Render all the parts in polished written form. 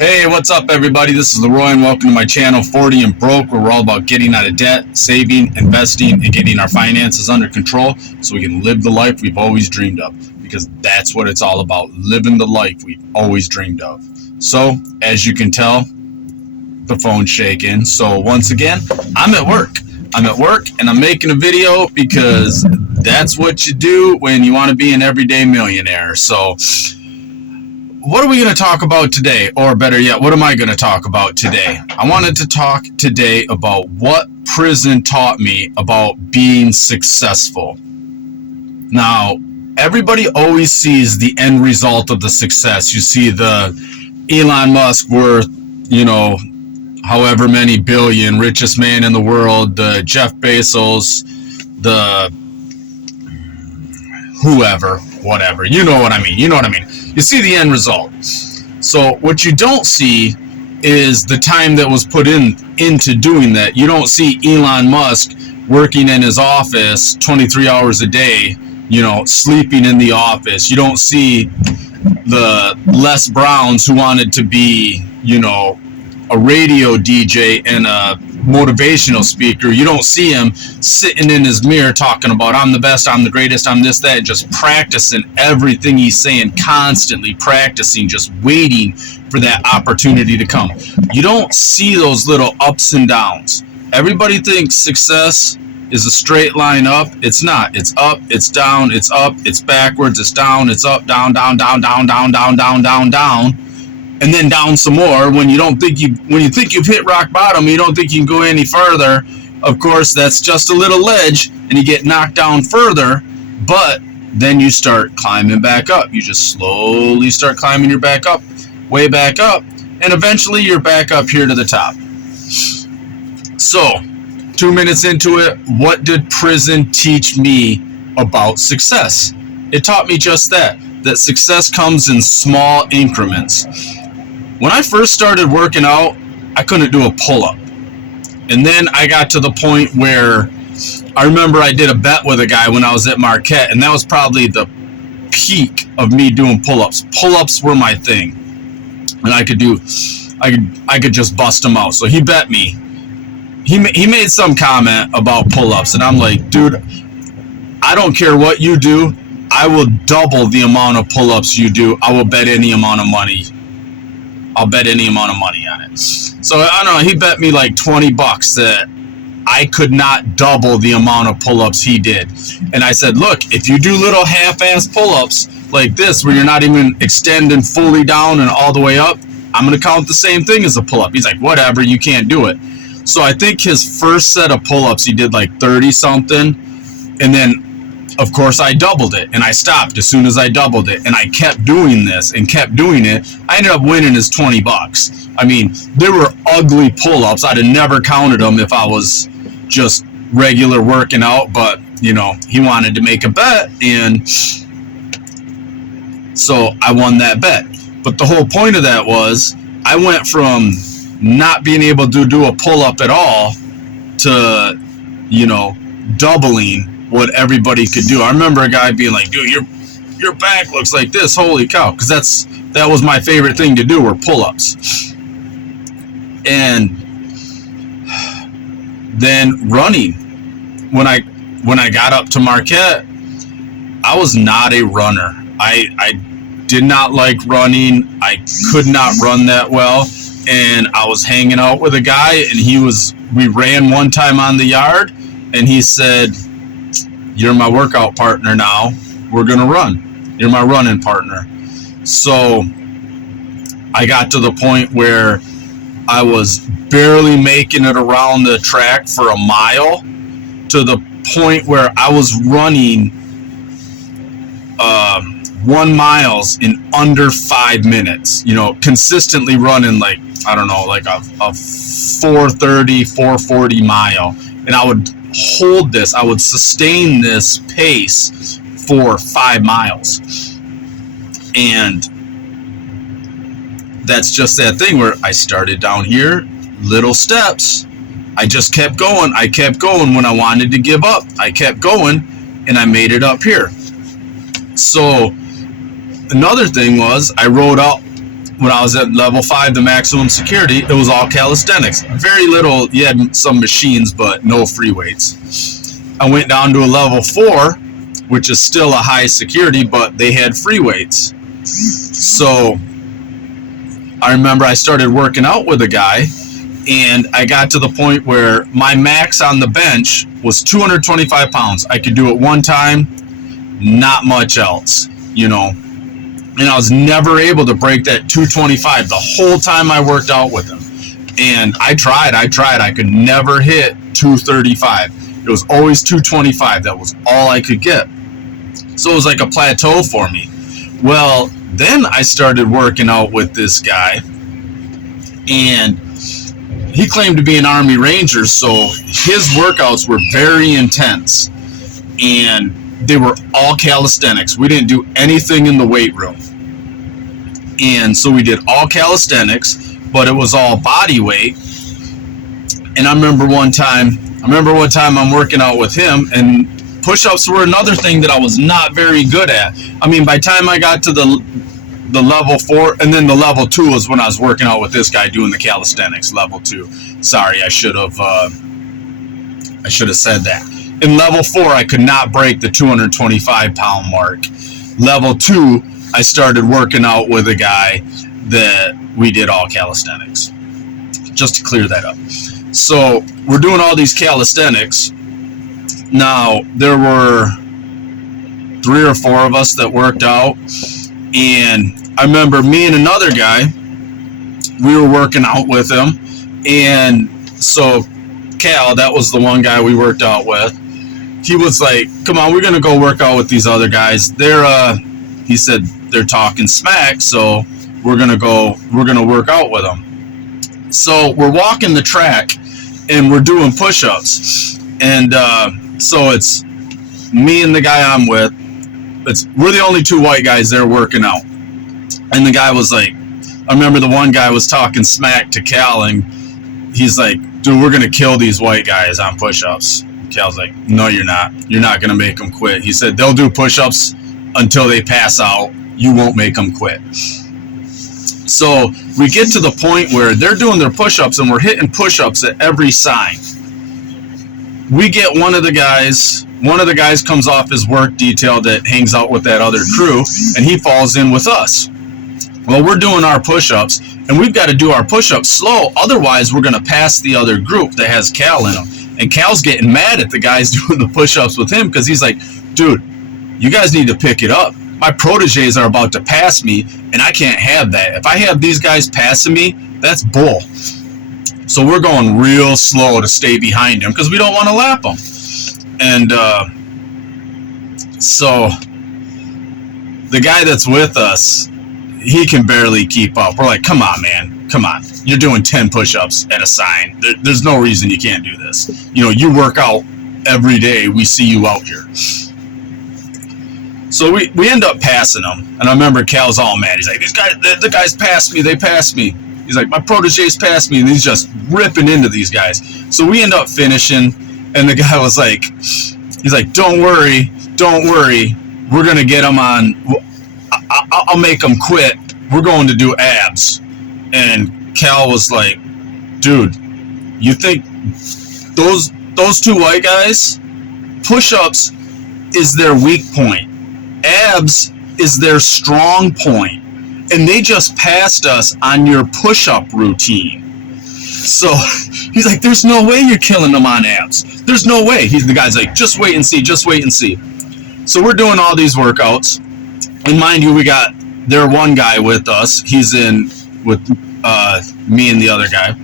Hey, what's up, everybody? This is Leroy, and welcome to my channel, 40 and Broke, where we're all about getting out of debt, saving, investing, and getting our finances under control so we can live the life we've always dreamed of. Because that's what it's all about, living the life we've always dreamed of. So, as you can tell, the phone's shaking. So, once again, I'm at work. And I'm making a video because that's what you do when you want to be an everyday millionaire. So, what are we going to talk about today? Or better yet, what am I going to talk about today? I wanted to talk today about what prison taught me about being successful. Now, everybody always sees the end result of the success. You see the Elon Musk worth, however many billion, richest man in the world, the Jeff Bezos, the whoever, whatever. You know what I mean. You see the end result. So what you don't see is the time that was put into doing that. You don't see Elon Musk working in his office 23 hours a day, sleeping in the office. You don't see the Les Browns who wanted to be, a radio DJ and a motivational speaker. You don't see him sitting in his mirror talking about, I'm the best, I'm the greatest, I'm this, that, just practicing everything he's saying, constantly practicing, just waiting for that opportunity to come. You don't see those little ups and downs. Everybody thinks success is a straight line up. It's not. It's up, it's down, it's up, it's backwards, it's down, it's up, down, down, down, down, down, down, down, down, down. And then down some more when you think you've hit rock bottom, you don't think you can go any further. Of course, that's just a little ledge and you get knocked down further, but then you start climbing back up. You just slowly start climbing your back up, way back up, and eventually you're back up here to the top. So, 2 minutes into it, what did prison teach me about success? It taught me just that success comes in small increments. When I first started working out, I couldn't do a pull-up. And then I got to the point where I remember I did a bet with a guy when I was at Marquette, and that was probably the peak of me doing pull-ups. Pull-ups were my thing. And I could just bust them out. So he bet me. He made some comment about pull-ups, and I'm like, dude, I don't care what you do. I will double the amount of pull-ups you do. I will bet any amount of money. I'll bet any amount of money on it. So I don't know, he bet me like $20 that I could not double the amount of pull-ups he did. And I said, look, if you do little half-ass pull-ups like this, where you're not even extending fully down and all the way up, I'm going to count the same thing as a pull-up. He's like, whatever, you can't do it. So I think his first set of pull-ups, he did like 30-something. And then, of course, I doubled it, and I stopped as soon as I doubled it, and I kept doing this and kept doing it. I ended up winning his $20. I mean, there were ugly pull-ups. I'd have never counted them if I was just regular working out, but, he wanted to make a bet, and so I won that bet. But the whole point of that was I went from not being able to do a pull-up at all to, doubling what everybody could do. I remember a guy being like, dude, your back looks like this, holy cow, because that was my favorite thing to do, were pull-ups. And then running. When I got up to Marquette, I was not a runner. I did not like running. I could not run that well. And I was hanging out with a guy, and we ran one time on the yard, and he said, you're my workout partner now. We're going to run. You're my running partner. So I got to the point where I was barely making it around the track for a mile, to the point where I was running 1 mile in under 5 minutes, consistently running like a 4:30, 4:40 mile. And I would hold this, I would sustain this pace for 5 miles. And that's just that thing where I started down here, little steps. I just kept going. I kept going. When I wanted to give up, I kept going, and I made it up here. So another thing was I rode out when I was at level 5, the maximum security, it was all calisthenics. Very little, you had some machines, but no free weights. I went down to a level 4, which is still a high security, but they had free weights. So I remember I started working out with a guy, and I got to the point where my max on the bench was 225 pounds. I could do it one time, not much else, you know. And I was never able to break that 225 the whole time I worked out with him. And I tried. I could never hit 235. It was always 225. That was all I could get. So it was like a plateau for me. Well, then I started working out with this guy, and he claimed to be an Army Ranger, so his workouts were very intense, and they were all calisthenics. We didn't do anything in the weight room. And so we did all calisthenics, but it was all body weight. And I remember one time I'm working out with him, and push-ups were another thing that I was not very good at. I mean, by the time I got to the level 4, and then the level 2 was when I was working out with this guy doing the calisthenics, level 2. Sorry, I should have said that. In level 4, I could not break the 225 pound mark. Level 2, I started working out with a guy that we did all calisthenics. Just to clear that up. So we're doing all these calisthenics. Now, there were 3 or 4 of us that worked out, and I remember me and another guy, we were working out with him, and so Cal, that was the one guy we worked out with, he was like, come on, we're going to go work out with these other guys. He said, they're talking smack, so we're going to work out with them. So we're walking the track, and we're doing push-ups, and so it's me and the guy I'm with. We're the only 2 white guys there working out. And the guy was like, I remember the one guy was talking smack to Cal, and he's like, dude, we're going to kill these white guys on push-ups. Cal's like, no, you're not. You're not going to make them quit. He said, they'll do push-ups until they pass out. You won't make them quit. So we get to the point where they're doing their push-ups, and we're hitting push-ups at every sign. We get one of the guys comes off his work detail that hangs out with that other crew, and he falls in with us. Well, we're doing our push-ups, and we've got to do our push-ups slow, otherwise we're going to pass the other group that has Cal in them. And Cal's getting mad at the guys doing the push-ups with him, because he's like, dude, you guys need to pick it up. My proteges are about to pass me, and I can't have that. If I have these guys passing me, that's bull. So we're going real slow to stay behind him, because we don't want to lap him. And so the guy that's with us, he can barely keep up. We're like, come on, man. Come on. You're doing 10 push-ups at a sign. There's no reason you can't do this. You know, you work out every day. We see you out here. So we end up passing them. And I remember Cal's all mad. He's like, the guys passed me. They passed me. He's like, my proteges passed me. And he's just ripping into these guys. So we end up finishing. And the guy was like, he's like, don't worry. We're going to get them on. I'll make them quit. We're going to do abs. And Cal was like, dude, you think those 2 white guys, push-ups is their weak point. Abs is their strong point. And they just passed us on your push-up routine. So he's like, there's no way you're killing them on abs. There's no way. The guy's like, just wait and see. So we're doing all these workouts. And mind you, we got their one guy with us. He's in with me and the other guy.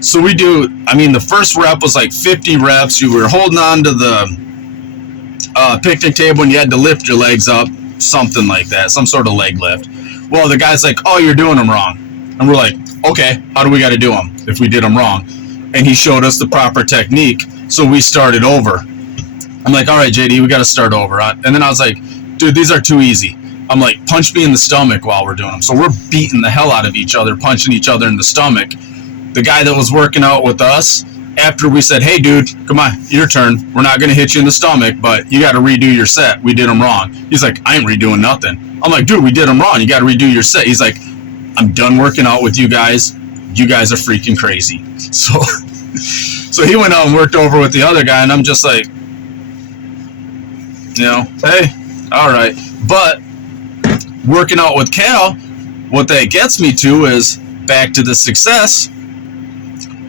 So we do, the first rep was like 50 reps. You were holding on to the picnic table, and you had to lift your legs up, something like that, some sort of leg lift. Well, the guy's like, oh, you're doing them wrong. And we're like, okay, how do we got to do them if we did them wrong? And he showed us the proper technique, so we started over. I'm like, all right, JD, we got to start over. And then I was like, dude, these are too easy. I'm like, punch me in the stomach while we're doing them. So we're beating the hell out of each other, punching each other in the stomach. The guy that was working out with us, after we said, hey, dude, come on, your turn. We're not going to hit you in the stomach, but you got to redo your set. We did them wrong. He's like, I ain't redoing nothing. I'm like, dude, we did them wrong. You got to redo your set. He's like, I'm done working out with you guys. You guys are freaking crazy. So he went out and worked over with the other guy, and I'm just like, hey, all right. But working out with Cal, what that gets me to is back to the success.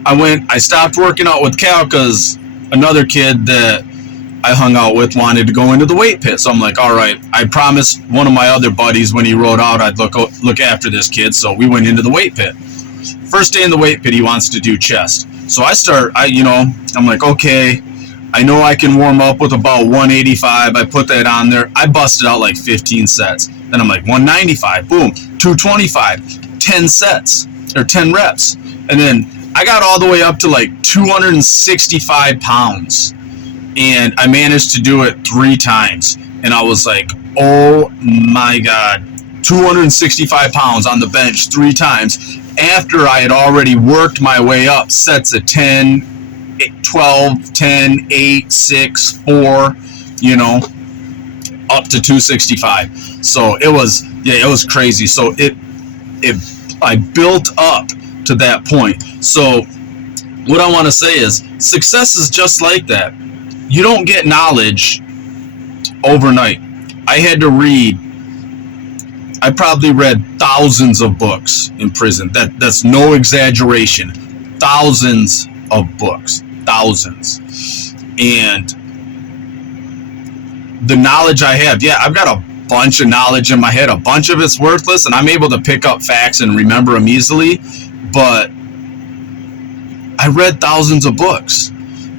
I stopped working out with Cal because another kid that I hung out with wanted to go into the weight pit. So I'm like, all right, I promised one of my other buddies when he rode out I'd look after this kid. So we went into the weight pit. First day in the weight pit, he wants to do chest. So I'm like, okay, I know I can warm up with about 185. I put that on there. I busted out like 15 sets. Then I'm like, 195, boom, 225, 10 sets, or 10 reps. And then I got all the way up to like 265 pounds. And I managed to do it 3 times. And I was like, oh my God, 265 pounds on the bench 3 times after I had already worked my way up sets of 10, 12, 10, 8, 6, 4, up to 265. So it was crazy. So I built up to that point. So what I want to say is success is just like that. You don't get knowledge overnight. I probably read thousands of books in prison. That's no exaggeration. Thousands of books. Thousands. And the knowledge I have, I've got a bunch of knowledge in my head. A bunch of it's worthless, and I'm able to pick up facts and remember them easily. But I read thousands of books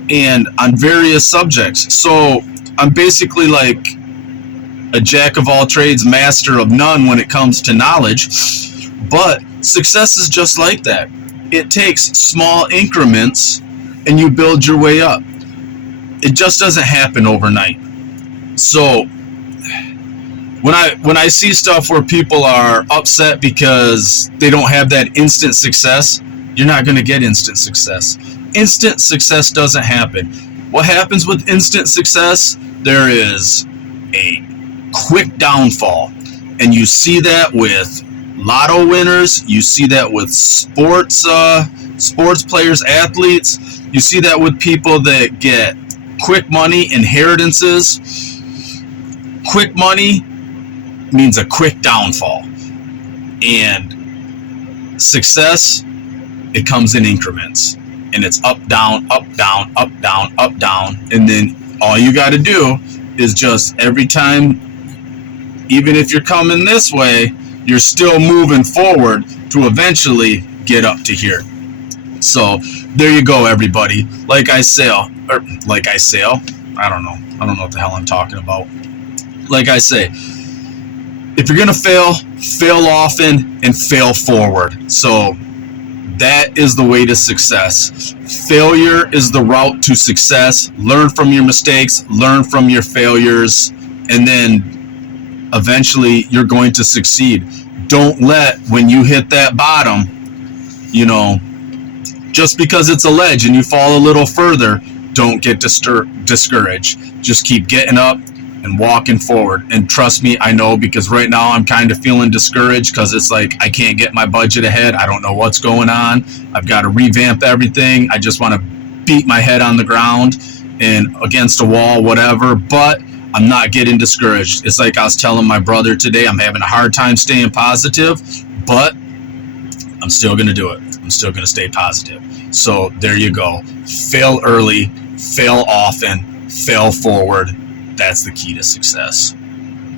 and on various subjects. So I'm basically like a jack of all trades, master of none when it comes to knowledge. But success is just like that. It takes small increments and you build your way up. It just doesn't happen overnight. So when I see stuff where people are upset because they don't have that instant success, you're not going to get instant success. Instant success doesn't happen. What happens with instant success? There is a quick downfall. And you see that with lotto winners. You see that with sports players, athletes. You see that with people that get quick money, inheritances. Quick money means a quick downfall. And success, it comes in increments. And it's up, down, up, down, up, down, up, down. And then all you got to do is just every time, even if you're coming this way, you're still moving forward to eventually get up to here. So there you go, everybody. Like I sail. I don't know what the hell I'm talking about. Like I say, if you're going to fail often and fail forward. So that is the way to success. Failure is the route to success. Learn from your mistakes, learn from your failures, and then eventually you're going to succeed. Don't let, when you hit that bottom, just because it's a ledge and you fall a little further, don't get discouraged. Just keep getting up and walking forward. And trust me, I know, because right now I'm kind of feeling discouraged because it's like I can't get my budget ahead. I don't know what's going on. I've got to revamp everything. I just want to beat my head on the ground and against a wall, whatever. But I'm not getting discouraged. It's like I was telling my brother today, I'm having a hard time staying positive, but I'm still going to do it. I'm still going to stay positive. So there you go. Fail early, fail often, fail forward. That's the key to success.